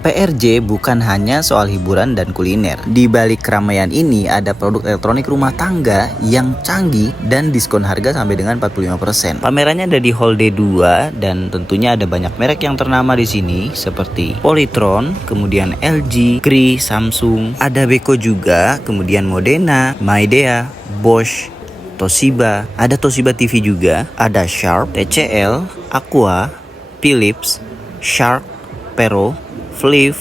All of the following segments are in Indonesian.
PRJ bukan hanya soal hiburan dan kuliner. Di balik keramaian ini ada produk elektronik rumah tangga yang canggih dan diskon harga sampai dengan 45%. Pamerannya ada di Hall D2 dan tentunya ada banyak merek yang ternama di sini seperti Polytron, kemudian LG, Cree, Samsung, ada Beko juga, kemudian Modena, Midea, Bosch, Toshiba, ada Toshiba TV juga, ada Sharp, TCL, Aqua, Philips, Shark, Pero, Flip,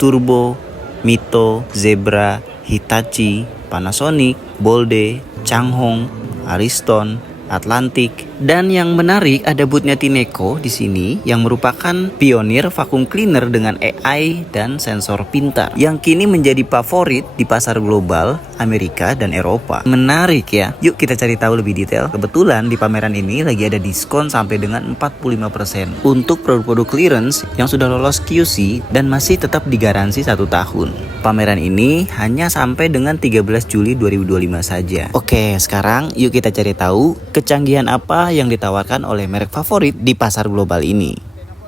Turbo, Mito, Zebra, Hitachi, Panasonic, Bolde, Changhong, Ariston, Atlantic, dan yang menarik ada boothnya Tineco di sini yang merupakan pionir vacuum cleaner dengan AI dan sensor pintar yang kini menjadi favorit di pasar global Amerika dan Eropa. Menarik ya. Yuk kita cari tahu lebih detail. Kebetulan di pameran ini lagi ada diskon sampai dengan 45% untuk produk-produk clearance yang sudah lolos QC dan masih tetap digaransi 1 tahun. Pameran ini hanya sampai dengan 13 Juli 2025 saja. Oke, sekarang yuk kita cari tahu kecanggihan apa yang ditawarkan oleh merek favorit di pasar global ini.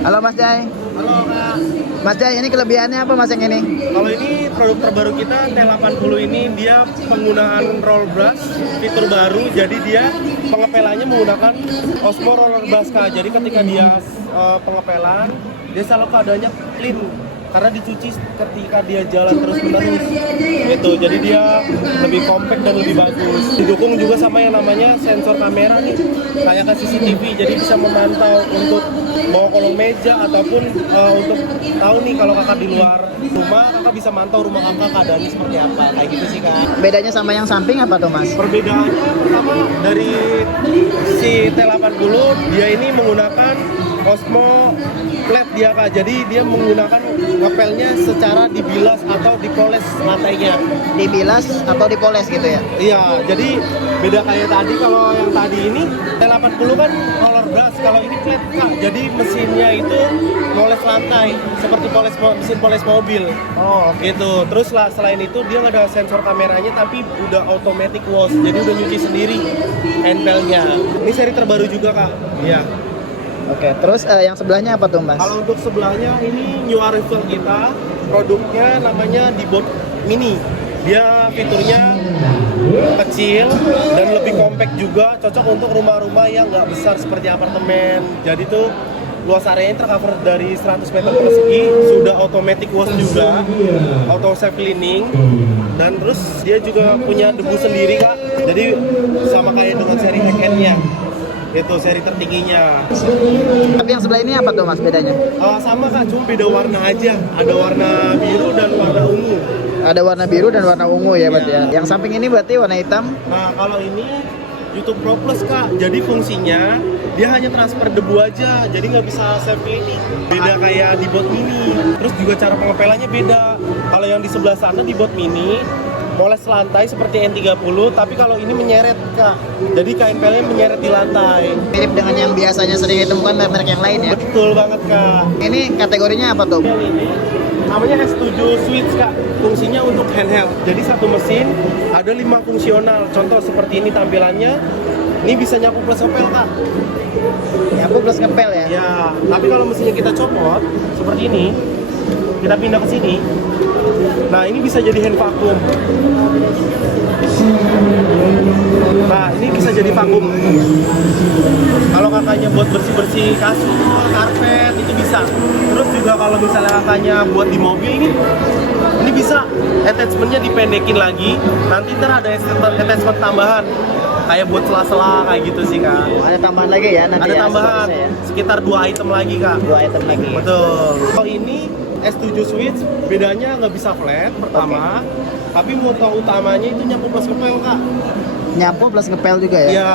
Halo Mas Jai. Halo Kak. Mas Jai, ini kelebihannya apa Mas yang ini? Kalau ini produk terbaru kita T80 ini dia penggunaan roll brush, fitur baru. Jadi dia pengepelannya menggunakan Osmo Roller Brush Kak. Jadi ketika dia pengepelan, dia selalu keadaannya clean karena dicuci ketika dia jalan terus menerus gitu. Jadi dia lebih compact dan lebih bagus. Didukung juga sama yang namanya sensor kamera nih, kayak ke CCTV. Jadi bisa memantau untuk bawa kolong meja ataupun untuk tahu nih kalau kakak di luar rumah, kakak bisa mantau rumah kakak keadaannya seperti apa, kayak gitu sih Kak. Bedanya sama yang samping apa tuh Mas? Perbedaannya pertama dari si T80 dia ini menggunakan Osmo flat dia Kak. Jadi dia menggunakan ngepelnya secara dibilas atau dipoles lantainya. Dibilas atau dipoles gitu ya? Iya, jadi beda kayak tadi. Kalau yang tadi ini T80 kan roller brush, kalau ini flat Kak. Jadi mesinnya itu moles lantai seperti mesin poles mobil. Oh, Gitu. Terus lah selain itu dia nggak ada sensor kameranya tapi udah automatic wash. Jadi udah nyuci sendiri handpelnya. Ini seri terbaru juga Kak. Iya. Oke, terus yang sebelahnya apa tuh Mas? Kalau untuk sebelahnya ini new arrival kita, produknya namanya Dibot Mini. Dia fiturnya kecil dan lebih compact juga, cocok untuk rumah-rumah yang nggak besar seperti apartemen. Jadi tuh luas areanya tercover dari 100 meter persegi, sudah automatic wash juga, auto self cleaning, dan terus dia juga punya debu sendiri Kak. Jadi sama kayak dengan seri high-end-nya. Itu seri tertingginya. Tapi yang sebelah ini apa tuh Mas bedanya? Sama Kak, cuma beda warna aja. Ada warna biru dan warna ungu. Ada warna biru dan warna ungu ya berarti ya. Iya. Yang samping ini berarti warna hitam. Nah, kalau ini YouTube Pro Plus Kak. Jadi fungsinya dia hanya transfer debu aja. Jadi nggak bisa self cleaning. Beda kayak di Bot Mini. Terus juga cara pengepelannya beda. Kalau yang di sebelah sana di Bot Mini moles lantai seperti N30, tapi kalau ini menyeret Kak. Jadi kain pelnya menyeret di lantai. Mirip dengan yang biasanya sering ditemukan merek yang lain ya. Betul banget Kak. Ini kategorinya apa tuh? Yang ini namanya S7 Switch Kak. Fungsinya untuk handheld. Jadi satu mesin ada 5 fungsional. Contoh seperti ini tampilannya. Ini bisa nyapu plus ngepel Kak. Nyapu plus ngepel ya? Ya, tapi kalau mesinnya kita copot seperti ini, kita pindah ke sini. Nah, ini bisa jadi hand vacuum. Nah, ini bisa jadi vacuum. Kalau kakaknya buat bersih-bersih kasur, karpet, itu bisa. Terus juga kalau misalnya kakaknya buat di mobil ini bisa attachmentnya dipendekin lagi. Nanti ntar ada attachment tambahan. Kayak buat sela-sela kayak gitu sih Kak. Ada tambahan lagi ya nanti Ada ya, tambahan seterusnya ya? sekitar 2 item lagi Kak. 2 item lagi. Betul. Kalau ini S7 Switch bedanya nggak bisa flat pertama, tapi motor utamanya itu nyapu plus ngepel Kak. Nyapu plus ngepel juga ya? Ya,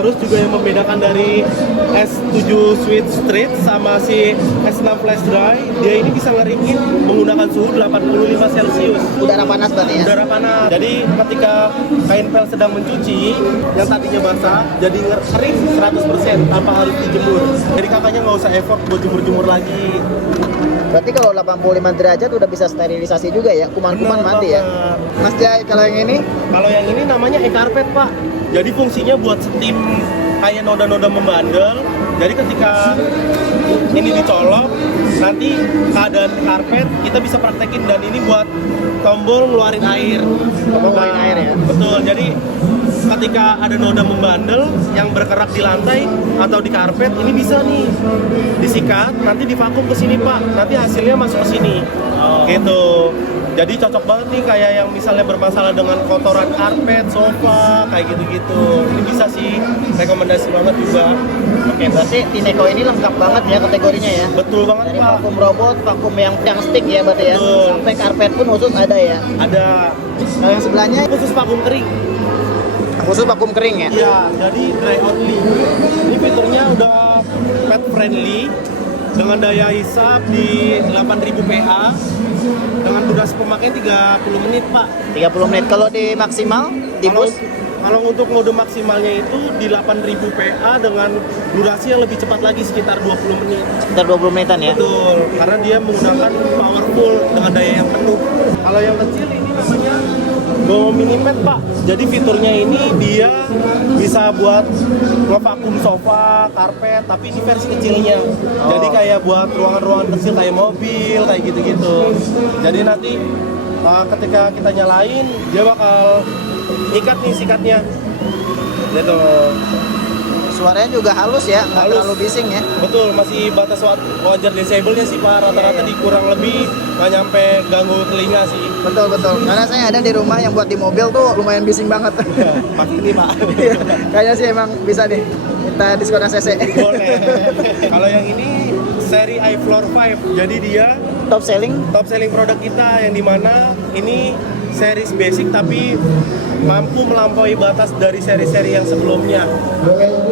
terus juga yang membedakan dari S7 Switch Street sama si S6 Flash Dry, dia ini bisa ngeringin menggunakan suhu 85 Celcius. Udara panas berarti ya? Udara panas. Jadi ketika kain pel sedang mencuci, yang tadinya basah, jadi kering 100% tanpa harus dijemur. Jadi kakaknya nggak usah effort buat jemur-jemur lagi. Berarti kalau 85 derajat udah bisa sterilisasi juga ya? Kuman-kuman Bener mati ya? banget. Mas Jai, kalau yang ini? Kalau yang ini namanya e-carpet Pak. Jadi fungsinya buat steam kayak noda-noda membandel. Jadi ketika ini dicolok, nanti keadaan karpet kita bisa praktekin, dan ini buat tombol ngeluarin air. Tombol ngeluarin air ya? Betul, jadi ketika ada noda membandel yang bergerak di lantai atau di karpet, ini bisa nih disikat, nanti divakum ke sini Pak, nanti hasilnya masuk ke sini. Gitu. Jadi cocok banget nih kayak yang misalnya bermasalah dengan kotoran karpet, sofa, kayak gitu-gitu. Ini bisa sih, rekomendasi banget juga. Oke, berarti Tineco ini lengkap banget ya kategorinya ya? Betul banget Dari Pak. vakum robot, vakum yang stick ya berarti ya? Betul. Sampai karpet pun khusus ada ya? Ada Kalau yang sebelahnya khusus vakum kering. khusus vakum kering ya? Iya, jadi dry only. Ini fiturnya udah pet friendly dengan daya hisap di 8000 PA dengan durasi pemakaian 30 menit, Pak. 30 menit. Kalau di maksimal, di Kalau bus? kalau untuk mode maksimalnya itu di 8000 PA dengan durasi yang lebih cepat lagi sekitar 20 menit. Sekitar 20 menitan ya? Betul, karena dia menggunakan powerful dengan daya yang penuh. Kalau yang kecil ini namanya Go Mini Pet, Pak. Jadi fiturnya ini dia bisa buat ngevakum sofa, karpet, tapi ini versi kecilnya. Jadi kayak buat ruangan-ruangan kecil kayak mobil, kayak gitu-gitu. Jadi nanti ketika kita nyalain, dia bakal ikat nih sikatnya. Gitu. Suaranya juga halus ya, nggak Halus. terlalu bising ya? Betul, masih batas wajar disable-nya sih Pak, rata-rata di kurang lebih nggak nyampe ganggu telinga sih. Betul. Karena saya ada di rumah yang buat di mobil tuh lumayan bising banget. Pas ini Pak. Iya, kayaknya sih emang bisa deh. Minta diskon ACC. Boleh. Kalau yang ini seri iFloor 5, jadi dia Top selling? top selling produk kita yang dimana ini series basic tapi mampu melampaui batas dari seri-seri yang sebelumnya.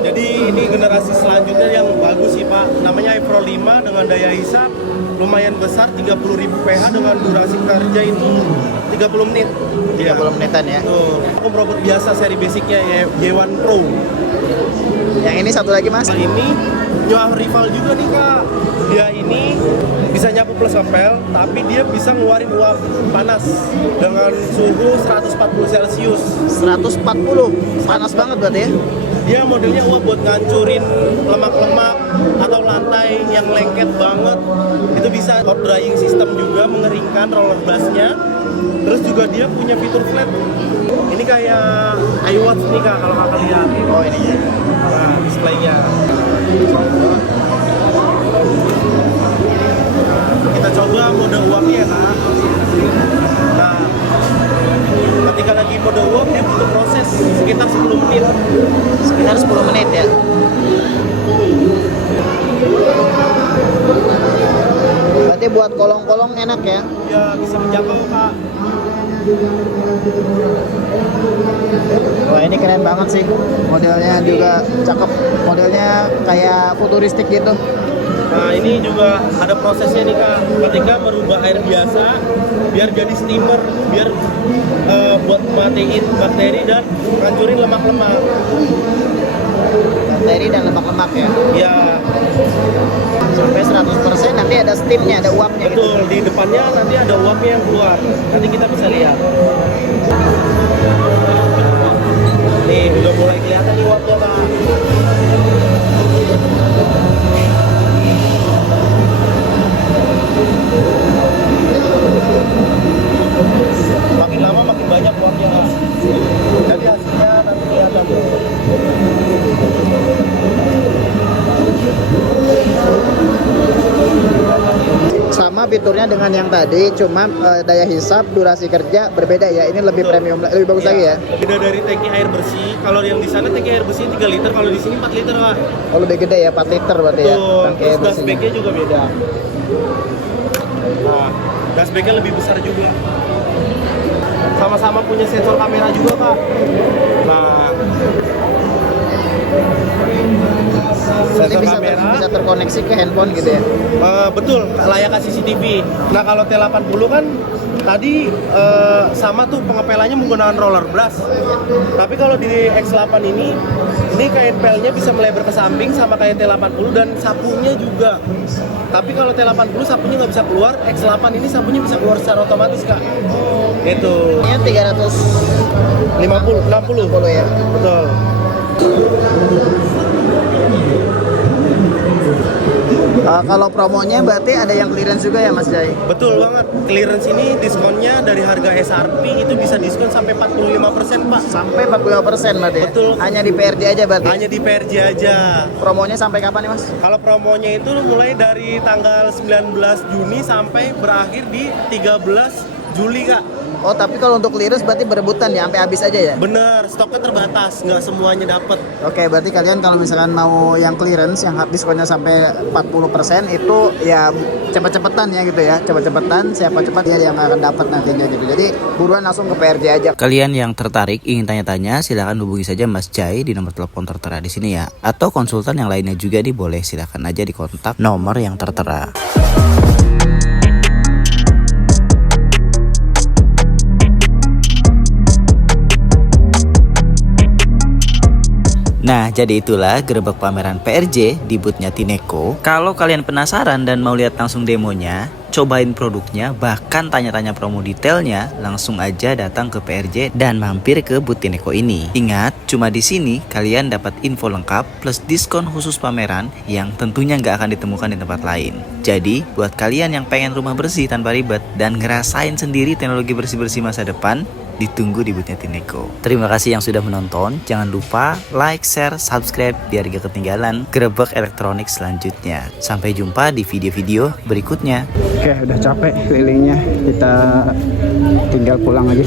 Jadi ini generasi selanjutnya yang bagus sih Pak. Namanya iPro 5 dengan daya hisap lumayan besar, 30.000 PH dengan durasi kerja itu 30 menit. 30 menitan ya. Tuh, aku robot biasa seri basicnya ya Y1 Pro. Yang ini satu lagi Mas? Nah, ini nyawa rival juga nih Kak. Dia ini bisa nyapu plus ngepel, tapi dia bisa ngeluarin uap panas dengan suhu 140 Celcius. 140, panas banget berarti ya? Dia modelnya uap buat ngancurin lemak-lemak atau lantai yang lengket banget. Itu bisa hot drying system juga, mengeringkan roller blastnya. Terus juga dia punya fitur flat. Ini kayak iWatch nih Kak, kalau kakak lihat. Oh ini ya. Nah, displaynya. Kita coba mode uapnya ya Kak. Nah, ketika lagi mode uap dia butuh proses sekitar 10 menit. Sekitar 10 menit ya. Berarti buat kolong-kolong enak ya? Ya bisa menjangkau Kak. Wah ini keren banget sih. Modelnya juga cakep. Modelnya kayak futuristik gitu. Nah ini juga ada prosesnya nih Kak. Ketika merubah air biasa biar jadi steamer, biar buat matiin bakteri dan ngancurin lemak-lemak. Bakteri dan lemak-lemak ya. Ya Sampai 100% nanti ada steamnya, ada uapnya gitu. betul, di depannya nanti ada uapnya yang keluar. Nanti kita bisa lihat. Nih udah mulai kelihatan nih uapnya Kak. Makin lama makin banyak uapnya Kak. Jadi hasilnya nanti kelihatan. Sama fiturnya dengan yang tadi, cuma daya hisap, durasi kerja berbeda ya. Ini lebih Betul. premium, lebih bagus lagi ya. Beda dari tangki air bersih. Kalau yang di sana tangki air bersih 3 liter, kalau di sini 4 liter Kak. Oh lebih gede ya, 4 liter berarti ya. Betul. Tangki Terus air gas bersihnya. bagnya juga beda. Nah, gas bagnya lebih besar juga. Sama-sama punya sensor kamera juga Kak. Nah, Berarti sensor bisa, kamera. bisa terkoneksi ke handphone gitu ya. Betul, layaknya CCTV. Nah kalau T80 kan tadi sama tuh pengepelannya menggunakan roller brush. Tapi kalau di X8 ini kayak pelnya bisa melebar ke samping sama kayak T80 dan sapunya juga. Tapi kalau T80 sapunya nggak bisa keluar, X8 ini sapunya bisa keluar secara otomatis Kak. Itu Ini 60 360 ya. betul. Kalau promonya berarti ada yang clearance juga ya Mas Jai? Betul banget. Clearance ini diskonnya dari harga SRP itu bisa diskon sampai 45% Pak. Sampai 45% berarti ya? Betul. Hanya di PRJ aja berarti? Hanya di PRJ aja. Promonya sampai kapan nih Mas? Kalau promonya itu mulai dari tanggal 19 Juni sampai berakhir di 13 Juli Kak. Oh tapi kalau untuk clearance berarti berebutan ya sampai habis aja ya? Bener, stoknya terbatas, nggak semuanya dapet. Oke, berarti kalian kalau misalkan mau yang clearance yang diskonnya sampai 40% itu ya cepet-cepetan ya gitu ya. Cepet-cepetan, siapa cepat dia yang akan dapat nantinya gitu. Jadi buruan langsung ke PRJ aja. Kalian yang tertarik ingin tanya-tanya silakan hubungi saja Mas Jai di nomor telepon tertera di sini ya. Atau konsultan yang lainnya juga boleh silakan aja dikontak nomor yang tertera. Nah, jadi itulah gerebek pameran PRJ di boothnya Tineco. Kalau kalian penasaran dan mau lihat langsung demonya, cobain produknya, bahkan tanya-tanya promo detailnya, langsung aja datang ke PRJ dan mampir ke booth Tineco ini. Ingat, cuma di sini kalian dapat info lengkap plus diskon khusus pameran yang tentunya nggak akan ditemukan di tempat lain. Jadi, buat kalian yang pengen rumah bersih tanpa ribet dan ngerasain sendiri teknologi bersih-bersih masa depan, ditunggu di boothnya Tineco. Terima kasih yang sudah menonton. Jangan lupa like, share, subscribe biar gak ketinggalan gerebek elektronik selanjutnya. Sampai jumpa di video-video berikutnya. Oke, udah capek kelilingnya. Kita tinggal pulang aja.